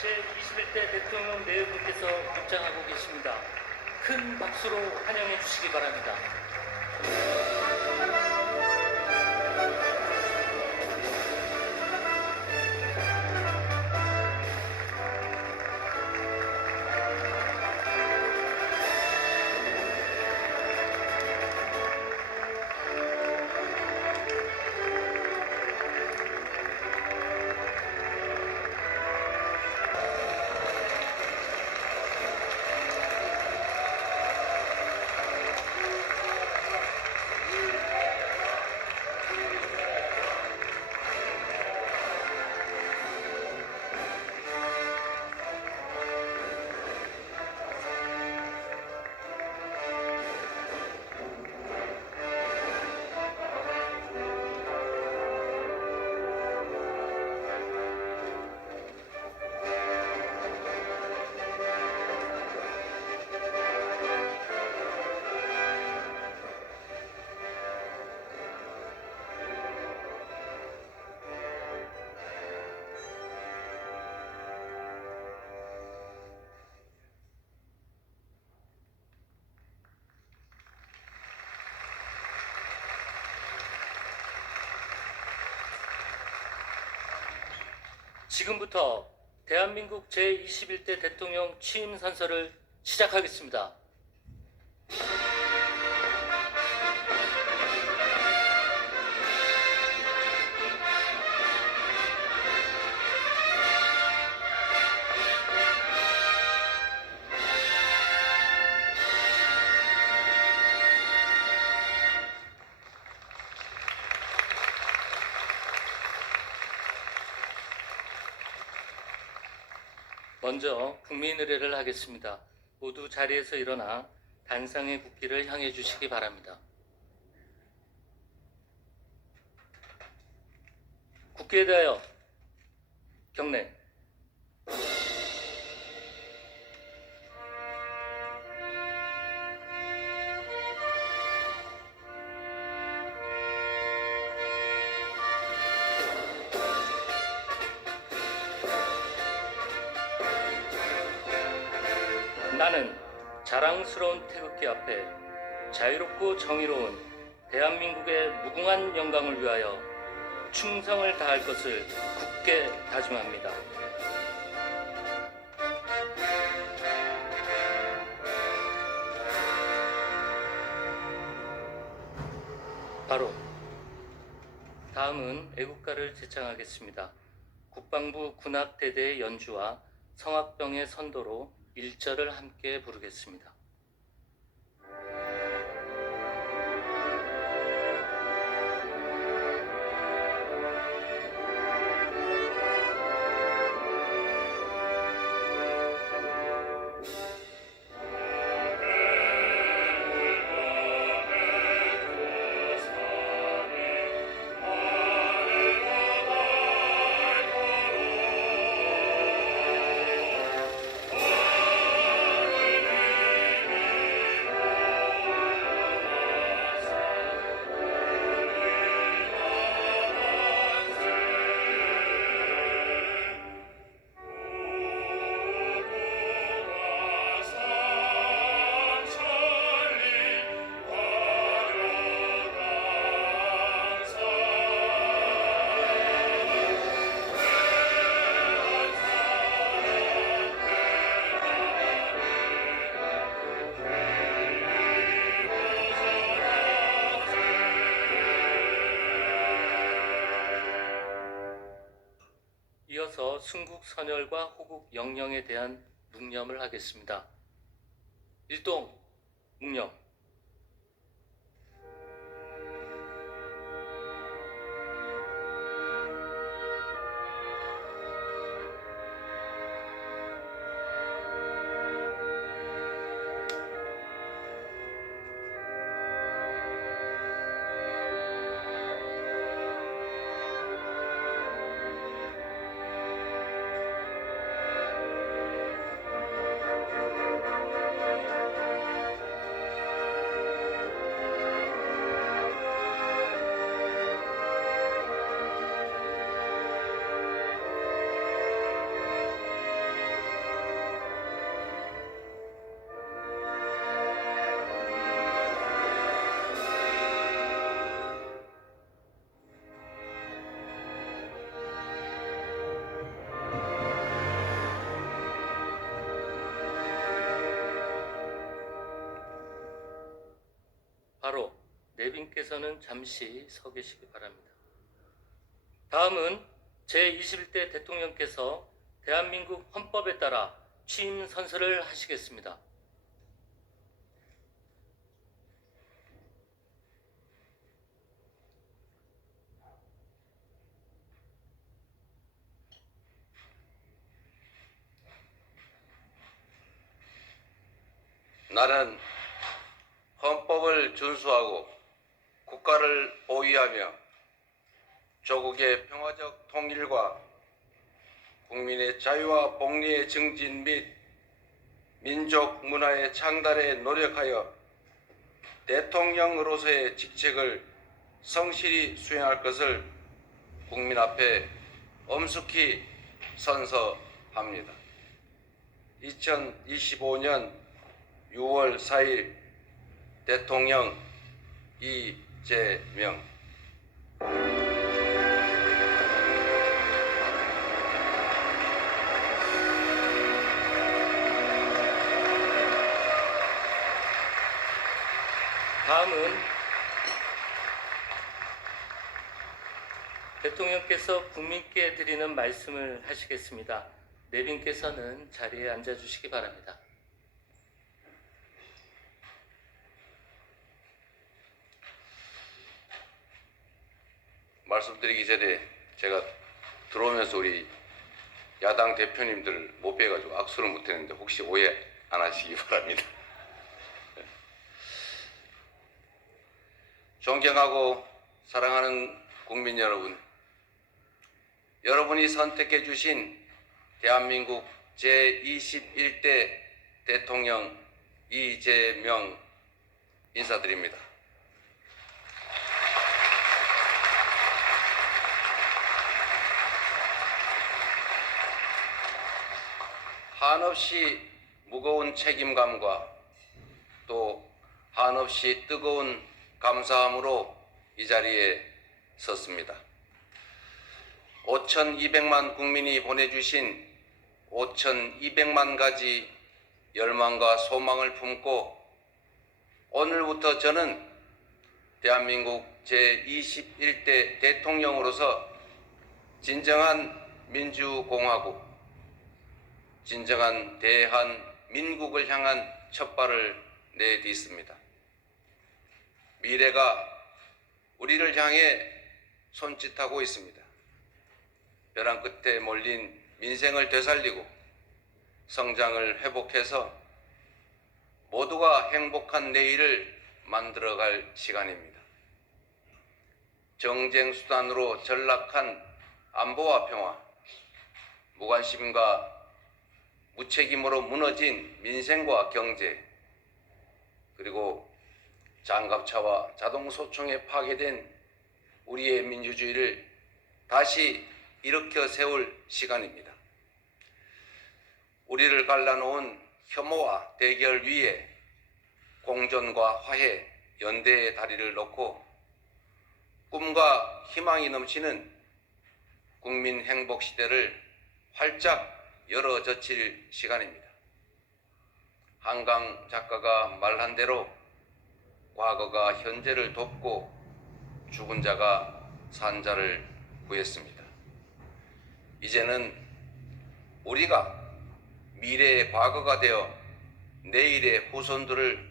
제21대 대통령 내외분께서 입장하고 계십니다. 큰 박수로 환영해 주시기 바랍니다. 지금부터 대한민국 제21대 대통령 취임 선서를 시작하겠습니다. 먼저 국민 의례를 하겠습니다. 모두 자리에서 일어나 단상의 국기를 향해 주시기 바랍니다. 국기에 대하여 경례. 나는 자랑스러운 태극기 앞에 자유롭고 정의로운 대한민국의 무궁한 영광을 위하여 충성을 다할 것을 굳게 다짐합니다. 바로 다음은 애국가를 제창하겠습니다. 국방부 군악대대의 연주와 성악병의 선도로 1절을 함께 부르겠습니다. 이어서 순국 선열과 호국 영령에 대한 묵념을 하겠습니다. 일동 묵념. 내빈께서는 잠시 서 계시기 바랍니다. 다음은 제21대 대통령께서 대한민국 헌법에 따라 취임 선서를 하시겠습니다. 나는 헌법을 준수하고 국가를 보위하며 조국의 평화적 통일과 국민의 자유와 복리의 증진 및 민족 문화의 창달에 노력하여 대통령으로서의 직책을 성실히 수행할 것을 국민 앞에 엄숙히 선서합니다. 2025년 6월 4일 대통령 이재명. 다음은 대통령께서 국민께 드리는 말씀을 하시겠습니다. 내빈께서는 자리에 앉아주시기 바랍니다. 말씀드리기 전에 제가 들어오면서 우리 야당 대표님들 못 뵈가지고 악수를 못했는데 혹시 오해 안 하시기 바랍니다. 존경하고 사랑하는 국민 여러분, 여러분이 선택해 주신 대한민국 제21대 대통령 이재명 인사드립니다. 한없이 무거운 책임감과 또 한없이 뜨거운 감사함으로 이 자리에 섰습니다. 5,200만 국민이 보내주신 5,200만 가지 열망과 소망을 품고 오늘부터 저는 대한민국 제21대 대통령으로서 진정한 민주공화국, 진정한 대한민국을 향한 첫발을 내딛습니다. 미래가 우리를 향해 손짓하고 있습니다. 벼랑 끝에 몰린 민생을 되살리고 성장을 회복해서 모두가 행복한 내일을 만들어갈 시간입니다. 정쟁 수단으로 전락한 안보와 평화, 무관심과 무책임으로 무너진 민생과 경제, 그리고 장갑차와 자동소총에 파괴된 우리의 민주주의를 다시 일으켜 세울 시간입니다. 우리를 갈라놓은 혐오와 대결 위에 공존과 화해, 연대의 다리를 놓고 꿈과 희망이 넘치는 국민 행복 시대를 활짝 열어젖힐 시간입니다. 한강 작가가 말한 대로 과거가 현재를 돕고 죽은 자가 산 자를 구했습니다. 이제는 우리가 미래의 과거가 되어 내일의 후손들을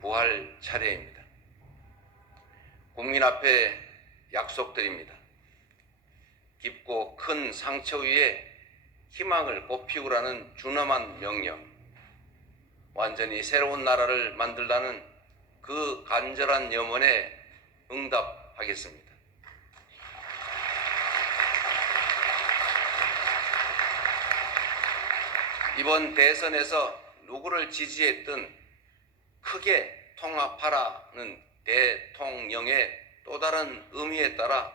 구할 차례입니다. 국민 앞에 약속드립니다. 깊고 큰 상처 위에 희망을 꽃피우라는 준엄한 명령, 완전히 새로운 나라를 만들라는 그 간절한 염원에 응답하겠습니다. 이번 대선에서 누구를 지지했든 크게 통합하라는 대통령의 또 다른 의미에 따라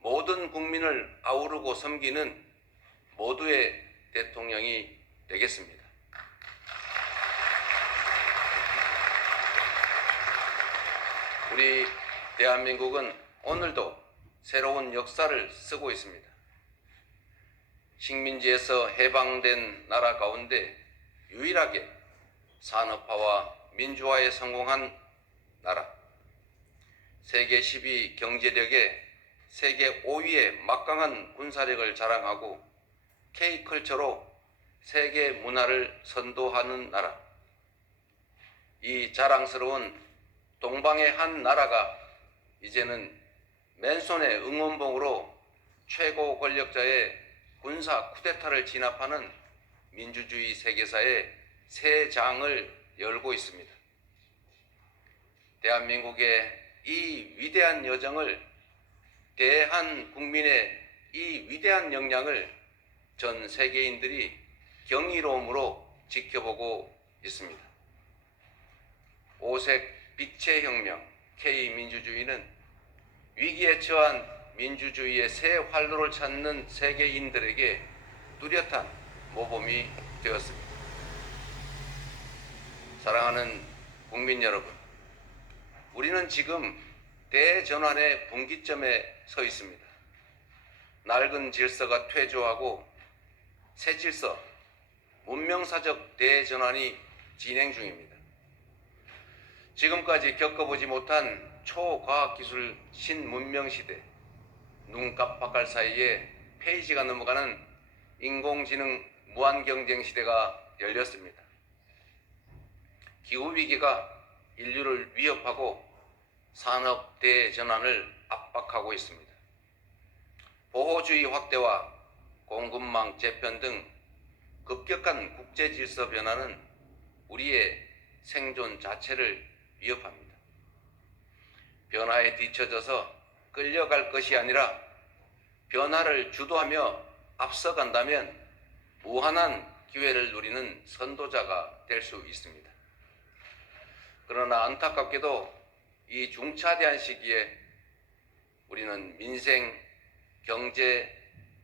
모든 국민을 아우르고 섬기는 모두의 대통령이 되겠습니다. 우리 대한민국은 오늘도 새로운 역사를 쓰고 있습니다. 식민지에서 해방된 나라 가운데 유일하게 산업화와 민주화에 성공한 나라, 세계 10위 경제력에 세계 5위의 막강한 군사력을 자랑하고 K컬처로 세계 문화를 선도하는 나라. 이 자랑스러운 동방의 한 나라가 이제는 맨손의 응원봉으로 최고 권력자의 군사 쿠데타를 진압하는 민주주의 세계사의 새 장을 열고 있습니다. 대한민국의 이 위대한 여정을, 대한 국민의 이 위대한 역량을 전 세계인들이 경이로움으로 지켜보고 있습니다. 오색 빛의 혁명 K민주주의는 위기에 처한 민주주의의 새 활로를 찾는 세계인들에게 뚜렷한 모범이 되었습니다. 사랑하는 국민 여러분, 우리는 지금 대전환의 분기점에 서 있습니다. 낡은 질서가 퇴조하고 새 질서, 문명사적 대전환이 진행 중입니다. 지금까지 겪어보지 못한 초과학기술 신문명시대, 눈 깜빡할 사이에 페이지가 넘어가는 인공지능 무한경쟁시대가 열렸습니다. 기후위기가 인류를 위협하고 산업 대전환을 압박하고 있습니다. 보호주의 확대와 공급망 재편 등 급격한 국제질서 변화는 우리의 생존 자체를 위협합니다. 변화에 뒤처져서 끌려갈 것이 아니라 변화를 주도하며 앞서간다면 무한한 기회를 누리는 선도자가 될 수 있습니다. 그러나 안타깝게도 이 중차대한 시기에 우리는 민생, 경제,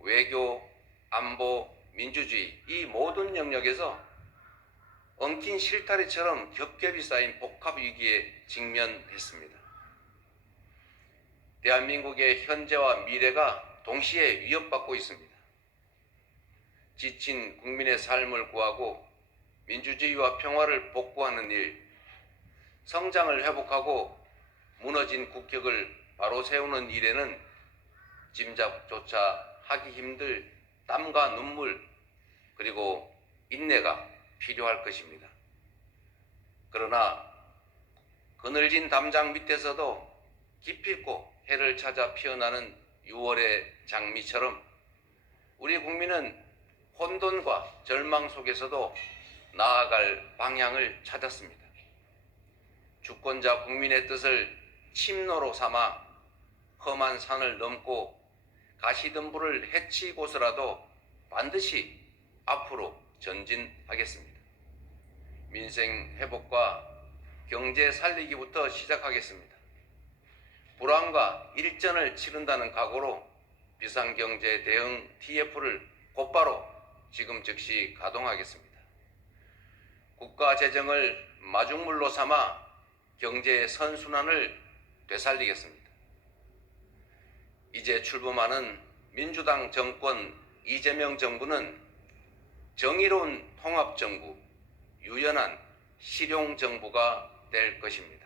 외교, 안보, 민주주의 이 모든 영역에서 엉킨 실타래처럼 겹겹이 쌓인 복합 위기에 직면했습니다. 대한민국의 현재와 미래가 동시에 위협받고 있습니다. 지친 국민의 삶을 구하고 민주주의와 평화를 복구하는 일, 성장을 회복하고 무너진 국격을 바로 세우는 일에는 짐작조차 하기 힘들 땀과 눈물 그리고 인내가 필요할 것입니다. 그러나 그늘진 담장 밑에서도 기필코 해를 찾아 피어나는 6월의 장미처럼 우리 국민은 혼돈과 절망 속에서도 나아갈 방향을 찾았습니다. 주권자 국민의 뜻을 침노로 삼아 험한 산을 넘고 가시덤불을 헤치고서라도 반드시 앞으로 전진하겠습니다. 민생 회복과 경제 살리기부터 시작하겠습니다. 불황과 일전을 치른다는 각오로 비상경제 대응 TF를 곧바로 지금 즉시 가동하겠습니다. 국가 재정을 마중물로 삼아 경제의 선순환을 되살리겠습니다. 이제 출범하는 민주당 정권 이재명 정부는 정의로운 통합정부, 유연한 실용정부가 될 것입니다.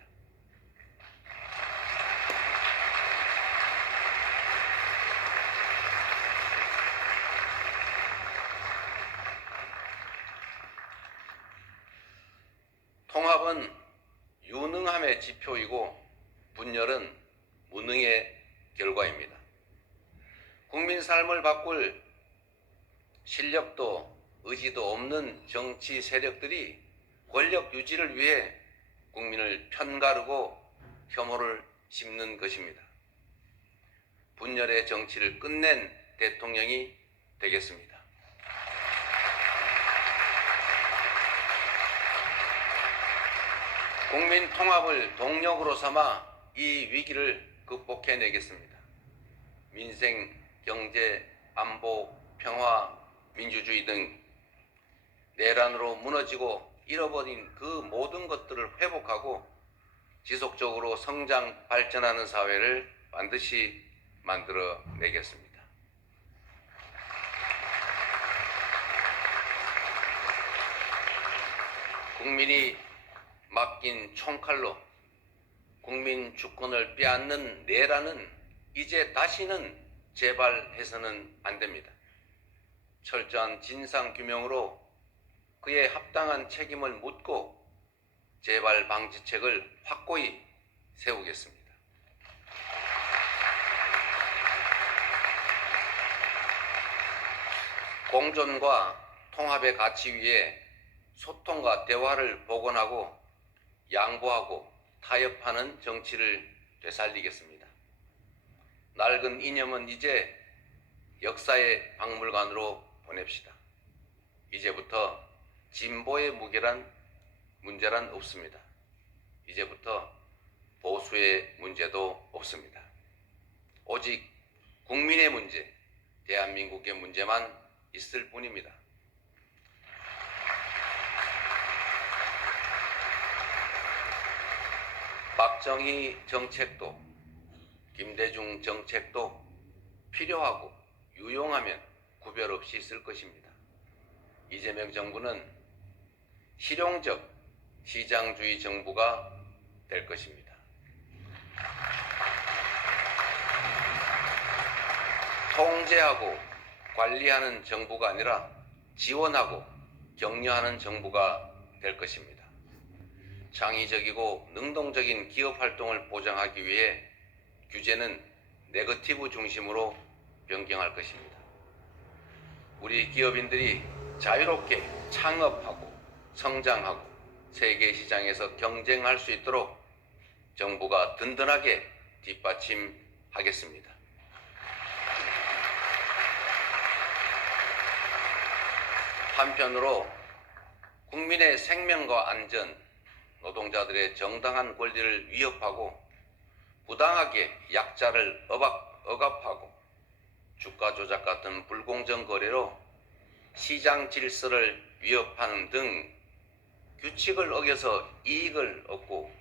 통합은 유능함의 지표이고 분열은 무능의 결과입니다. 국민 삶을 바꿀 실력도 의지도 없는 정치 세력들이 권력 유지를 위해 국민을 편가르고 혐오를 심는 것입니다. 분열의 정치를 끝낸 대통령이 되겠습니다. 국민 통합을 동력으로 삼아 이 위기를 극복해내겠습니다. 민생, 경제, 안보, 평화, 민주주의 등 내란으로 무너지고 잃어버린 그 모든 것들을 회복하고 지속적으로 성장, 발전하는 사회를 반드시 만들어내겠습니다. 국민이 맡긴 총칼로 국민 주권을 빼앗는 내란은 이제 다시는 재발해서는 안 됩니다. 철저한 진상규명으로 그의 합당한 책임을 묻고 재발 방지책을 확고히 세우겠습니다. 공존과 통합의 가치 위에 소통과 대화를 복원하고 양보하고 타협하는 정치를 되살리겠습니다. 낡은 이념은 이제 역사의 박물관으로 보냅시다. 이제부터 진보의 문제란 없습니다. 이제부터 보수의 문제도 없습니다. 오직 국민의 문제, 대한민국의 문제만 있을 뿐입니다. 박정희 정책도 김대중 정책도 필요하고 유용하면 구별 없이 쓸 것입니다. 이재명 정부는 실용적 시장주의 정부가 될 것입니다. 통제하고 관리하는 정부가 아니라 지원하고 격려하는 정부가 될 것입니다. 창의적이고 능동적인 기업 활동을 보장하기 위해 규제는 네거티브 중심으로 변경할 것입니다. 우리 기업인들이 자유롭게 창업하고 성장하고 세계 시장에서 경쟁할 수 있도록 정부가 든든하게 뒷받침하겠습니다. 한편으로 국민의 생명과 안전, 노동자들의 정당한 권리를 위협하고 부당하게 약자를 억압하고 주가 조작 같은 불공정 거래로 시장 질서를 위협하는 등 규칙을 어겨서 이익을 얻고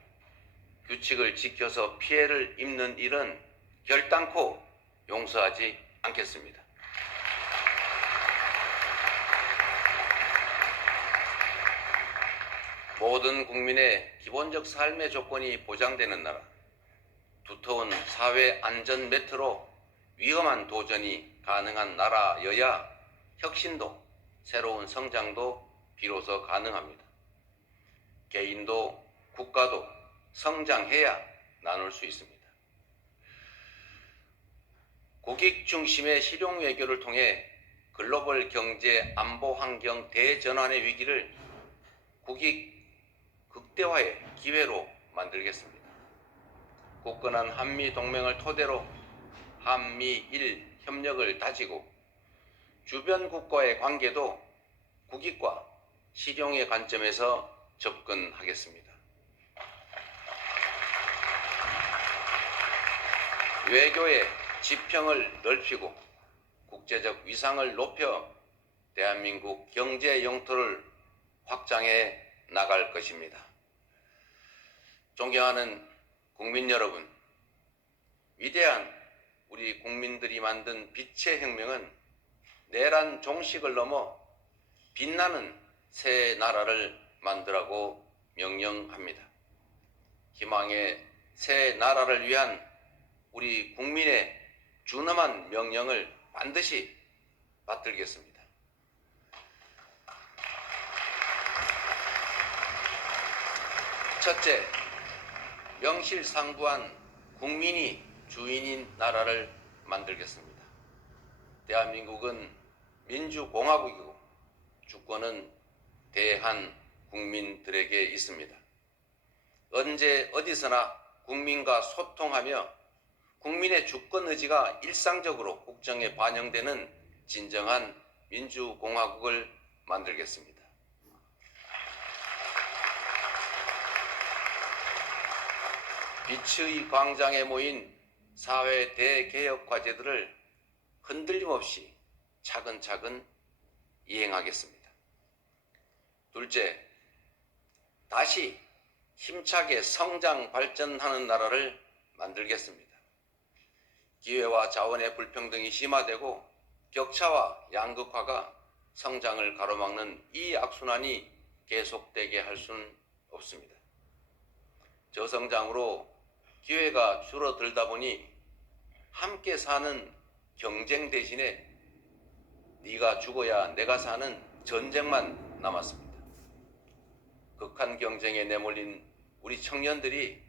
규칙을 지켜서 피해를 입는 일은 결단코 용서하지 않겠습니다. 모든 국민의 기본적 삶의 조건이 보장되는 나라, 두터운 사회 안전 매트로 위험한 도전이 가능한 나라여야 혁신도 새로운 성장도 비로소 가능합니다. 개인도 국가도 성장해야 나눌 수 있습니다. 국익 중심의 실용 외교를 통해 글로벌 경제 안보 환경 대전환의 위기를 국익 극대화의 기회로 만들겠습니다. 굳건한 한미 동맹을 토대로 한미일 협력을 다지고 주변 국가의 관계도 국익과 실용의 관점에서 접근하겠습니다. 외교의 지평을 넓히고 국제적 위상을 높여 대한민국 경제 영토를 확장해 나갈 것입니다. 존경하는 국민 여러분, 위대한 우리 국민들이 만든 빛의 혁명은 내란 종식을 넘어 빛나는 새 나라를 만들라고 명령합니다. 희망의 새 나라를 위한 우리 국민의 준엄한 명령을 반드시 받들겠습니다. 첫째, 명실상부한 국민이 주인인 나라를 만들겠습니다. 대한민국은 민주공화국이고 주권은 대한 국민들에게 있습니다. 언제 어디서나 국민과 소통하며 국민의 주권 의지가 일상적으로 국정에 반영되는 진정한 민주공화국을 만들겠습니다. 빛의 광장에 모인 사회 대개혁 과제들을 흔들림 없이 차근차근 이행하겠습니다. 둘째, 다시 힘차게 성장 발전하는 나라를 만들겠습니다. 기회와 자원의 불평등이 심화되고 격차와 양극화가 성장을 가로막는 이 악순환이 계속되게 할 수는 없습니다. 저성장으로 기회가 줄어들다 보니 함께 사는 경쟁 대신에 네가 죽어야 내가 사는 전쟁만 남았습니다. 극한 경쟁에 내몰린 우리 청년들이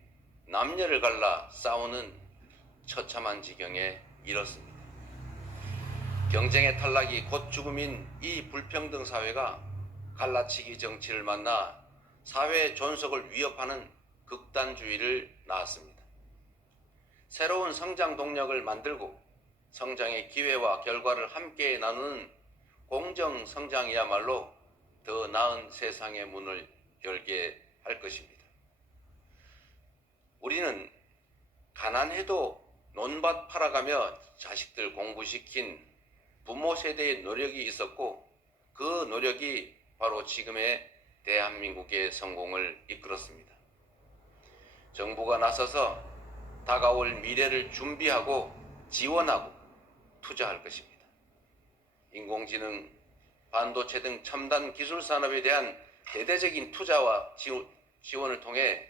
남녀를 갈라 싸우는 처참한 지경에 이렇습니다. 경쟁의 탈락이 곧 죽음인 이 불평등 사회가 갈라치기 정치를 만나 사회 존속을 위협하는 극단주의를 낳았습니다. 새로운 성장 동력을 만들고 성장의 기회와 결과를 함께 나누는 공정 성장이야말로 더 나은 세상의 문을 열게 할 것입니다. 우리는 가난해도 논밭 팔아가며 자식들 공부시킨 부모 세대의 노력이 있었고 그 노력이 바로 지금의 대한민국의 성공을 이끌었습니다. 정부가 나서서 다가올 미래를 준비하고 지원하고 투자할 것입니다. 인공지능, 반도체 등 첨단 기술 산업에 대한 대대적인 투자와 지원을 통해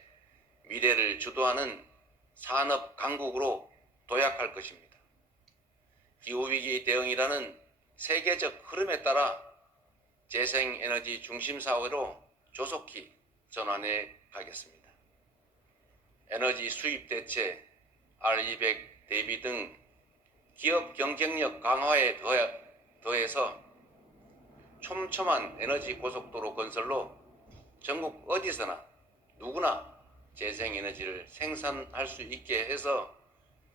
미래를 주도하는 산업 강국으로 도약할 것입니다. 기후위기 대응이라는 세계적 흐름에 따라 재생에너지 중심 사회로 조속히 전환해 가겠습니다. 에너지 수입 대체, R200 대비 등 기업 경쟁력 강화에 더해서 촘촘한 에너지 고속도로 건설로 전국 어디서나 누구나 재생에너지를 생산할 수 있게 해서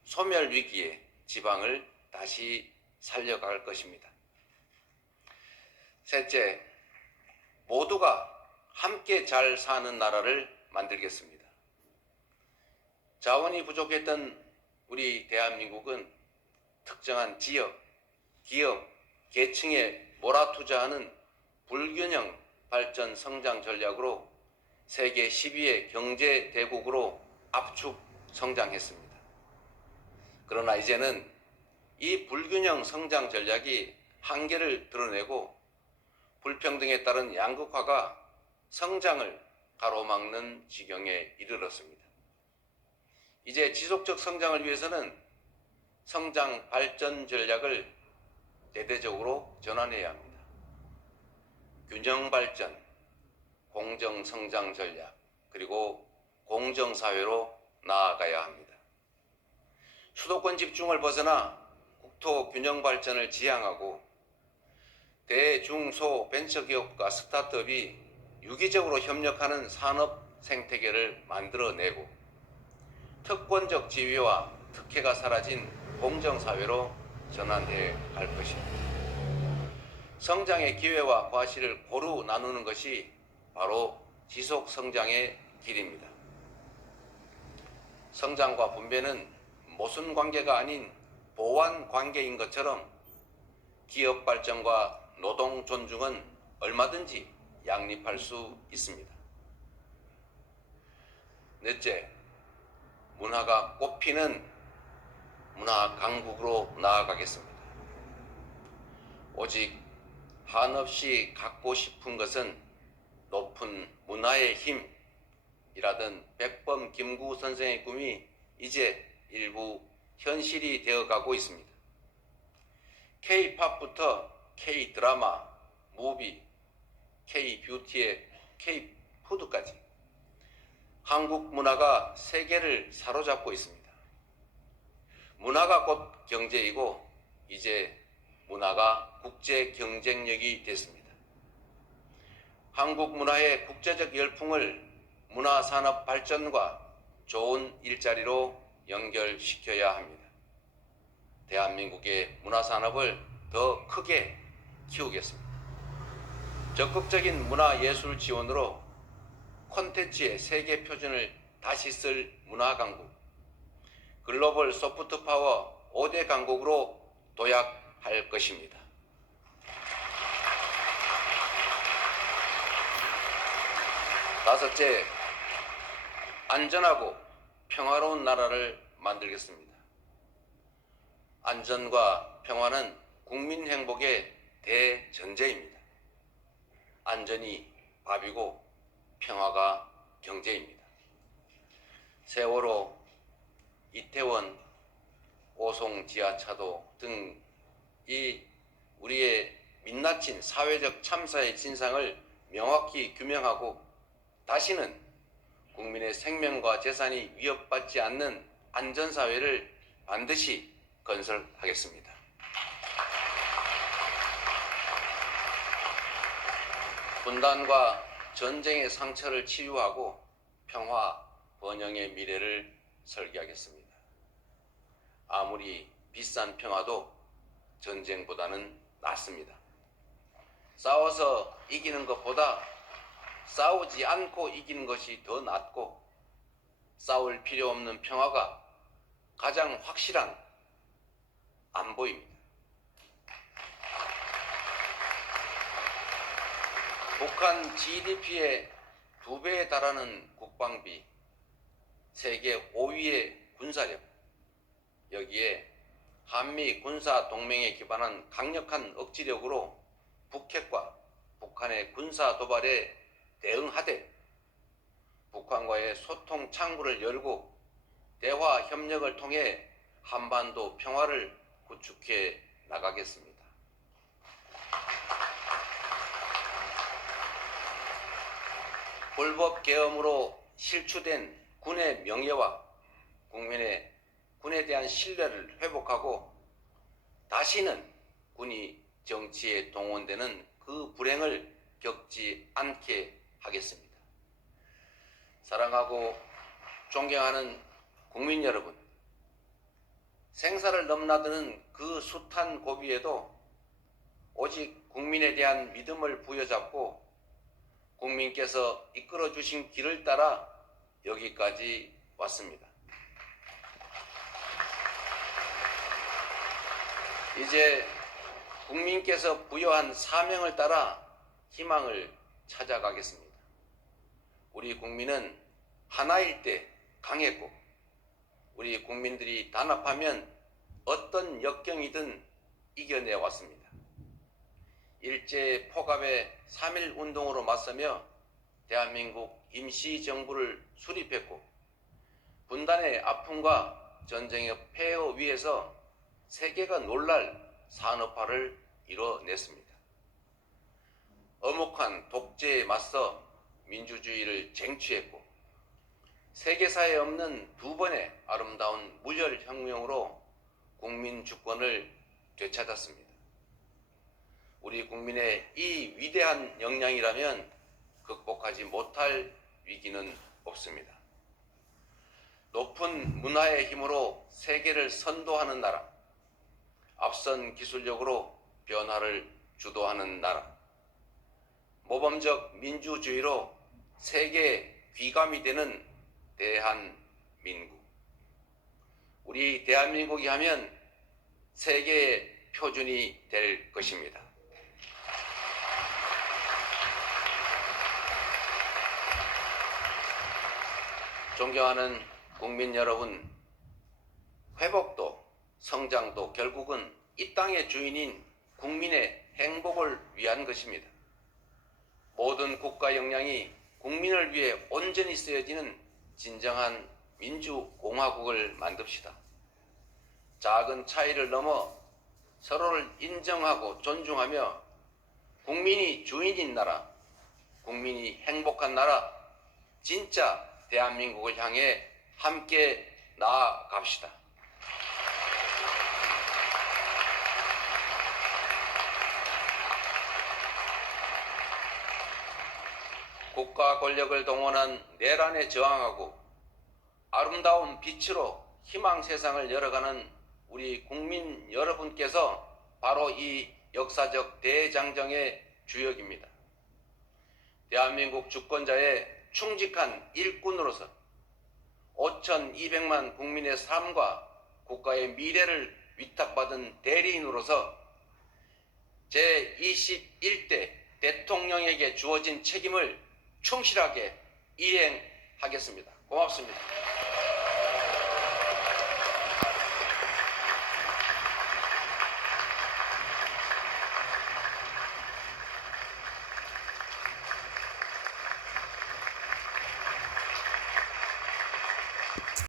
소멸 위기에 지방을 다시 살려갈 것입니다. 셋째, 모두가 함께 잘 사는 나라를 만들겠습니다. 자원이 부족했던 우리 대한민국은 특정한 지역, 기업, 계층에 몰아투자하는 불균형 발전 성장 전략으로 세계 10위의 경제 대국으로 압축 성장했습니다. 그러나 이제는 이 불균형 성장 전략이 한계를 드러내고 불평등에 따른 양극화가 성장을 가로막는 지경에 이르렀습니다. 이제 지속적 성장을 위해서는 성장 발전 전략을 대대적으로 전환해야 합니다. 균형 발전, 공정 성장 전략, 그리고 공정 사회로 나아가야 합니다. 수도권 집중을 벗어나 국토 균형 발전을 지향하고 대중소 벤처기업과 스타트업이 유기적으로 협력하는 산업 생태계를 만들어내고 특권적 지위와 특혜가 사라진 공정사회로 전환해 갈 것입니다. 성장의 기회와 과실을 고루 나누는 것이 바로 지속 성장의 길입니다. 성장과 분배는 모순 관계가 아닌 보완 관계인 것처럼 기업 발전과 노동 존중은 얼마든지 양립할 수 있습니다. 넷째, 문화가 꽃피는 문화 강국으로 나아가겠습니다. 오직 한없이 갖고 싶은 것은 높은 문화의 힘이라던 백범 김구 선생의 꿈이 이제 일부 현실이 되어가고 있습니다. K-팝부터 K-드라마, 무비, K-뷰티의 K-푸드까지 한국 문화가 세계를 사로잡고 있습니다. 문화가 곧 경제이고 이제 문화가 국제 경쟁력이 됐습니다. 한국 문화의 국제적 열풍을 문화산업 발전과 좋은 일자리로 연결시켜야 합니다. 대한민국의 문화산업을 더 크게 키우겠습니다. 적극적인 문화예술 지원으로 콘텐츠의 세계 표준을 다시 쓸 문화강국, 글로벌 소프트파워 5대 강국으로 도약할 것입니다. 다섯째, 안전하고 평화로운 나라를 만들겠습니다. 안전과 평화는 국민 행복의 대전제입니다. 안전이 밥이고 평화가 경제입니다. 세월호, 이태원, 오송 지하차도 등 이 우리의 민낯진 사회적 참사의 진상을 명확히 규명하고 다시는 국민의 생명과 재산이 위협받지 않는 안전사회를 반드시 건설하겠습니다. 분단과 전쟁의 상처를 치유하고 평화, 번영의 미래를 설계하겠습니다. 아무리 비싼 평화도 전쟁보다는 낫습니다. 싸워서 이기는 것보다 싸우지 않고 이기는 것이 더 낫고 싸울 필요 없는 평화가 가장 확실한 안보입니다. 북한 GDP의 2배에 달하는 국방비, 세계 5위의 군사력, 여기에 한미 군사 동맹에 기반한 강력한 억지력으로 북핵과 북한의 군사 도발에 대응하되 북한과의 소통 창구를 열고 대화 협력을 통해 한반도 평화를 구축해 나가겠습니다. 불법 계엄으로 실추된 군의 명예와 군에 대한 신뢰를 회복하고 다시는 군이 정치에 동원되는 그 불행을 겪지 않게 하겠습니다. 사랑하고 존경하는 국민 여러분, 생사를 넘나드는 그 숱한 고비에도 오직 국민에 대한 믿음을 부여잡고 국민께서 이끌어 주신 길을 따라 여기까지 왔습니다. 이제 국민께서 부여한 사명을 따라 희망을 찾아가겠습니다. 우리 국민은 하나일 때 강했고 우리 국민들이 단합하면 어떤 역경이든 이겨내 왔습니다. 일제 포갑의 3.1 운동으로 맞서며 대한민국 임시정부를 수립했고 분단의 아픔과 전쟁의 폐허 위에서 세계가 놀랄 산업화를 이뤄냈습니다. 엄혹한 독재에 맞서 민주주의를 쟁취했고 세계사에 없는 2번의 아름다운 무혈혁명으로 국민 주권을 되찾았습니다. 우리 국민의 이 위대한 역량이라면 극복하지 못할 위기는 없습니다. 높은 문화의 힘으로 세계를 선도하는 나라, 앞선 기술력으로 변화를 주도하는 나라, 모범적 민주주의로 세계의 귀감이 되는 대한민국. 우리 대한민국이 하면 세계의 표준이 될 것입니다. 존경하는 국민 여러분, 회복도 성장도 결국은 이 땅의 주인인 국민의 행복을 위한 것입니다. 모든 국가 역량이 국민을 위해 온전히 쓰여지는 진정한 민주공화국을 만듭시다. 작은 차이를 넘어 서로를 인정하고 존중하며 국민이 주인인 나라, 국민이 행복한 나라, 진짜 대한민국을 향해 함께 나아갑시다. 국가 권력을 동원한 내란에 저항하고 아름다운 빛으로 희망 세상을 열어가는 우리 국민 여러분께서 바로 이 역사적 대장정의 주역입니다. 대한민국 주권자의 충직한 일꾼으로서 5,200만 국민의 삶과 국가의 미래를 위탁받은 대리인으로서 제21대 대통령에게 주어진 책임을 충실하게 이행하겠습니다. 고맙습니다.